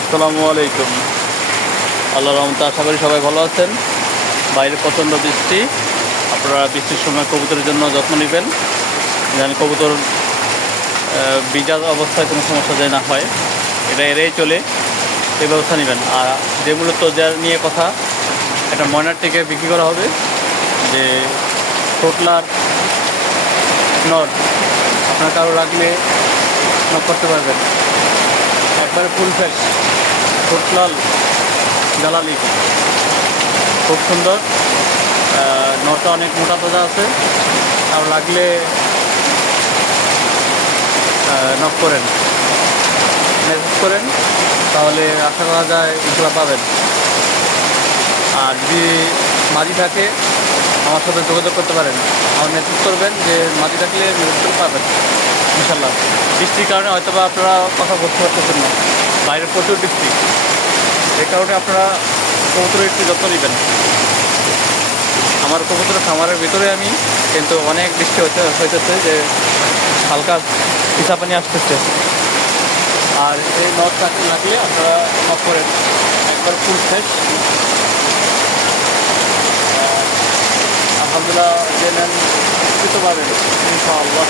আসসালামু আলাইকুম। আল্লাহর রহমতে আশা করি সবাই ভালো আছেন। বাইরে প্রচণ্ড বৃষ্টি, আপনারা বৃষ্টির সময় কবুতরের জন্য যত্ন নেবেন, যেন কবুতর ভিজা অবস্থায় কোনো সমস্যা যেন না হয়, এটা এড়িয়ে চলে এই ব্যবস্থা নেবেন। আর যে মূলত যার নিয়ে কথা, একটা ময়নার টিকে বিক্রি করা হবে, যে টোটলার নট আপনার কারো রাখলে নক করতে পারবেন। একবারে ফুল ফ্রেশ টোটলাল জালালি, খুব সুন্দর। নটটা অনেক মোটা তাজা আছে, আর লাগলে নক করেন, মেসেজ করেন, তাহলে আশা করা যায় ইনশাল্লাহ পাবেন। আর যদি মাদি থাকে আমার সাথে যোগাযোগ করতে পারেন, আমার মেসেজ করবেন যে মাদি থাকলে মেসেজ করে পাবেন ইনশাল্লাহ। বৃষ্টির কারণে হয়তো বা আপনারা কথা বলতে পারতেছেন না, বাইরে প্রচুর বৃষ্টি, এই কারণে আপনারা কবুতরের একটু যত্ন নেবেন। আমার কবুতরের খামারের ভিতরে আমি, কিন্তু অনেক বৃষ্টি হইতেছে, যে হালকা পিছা পানি আসতেছে। আর এই নট লাগলে আপনারা নক করেন, একবার ফুল ফ্রেশ। আলহামদুলিল্লাহ যে নেন পাবেন ইনশাআল্লাহ।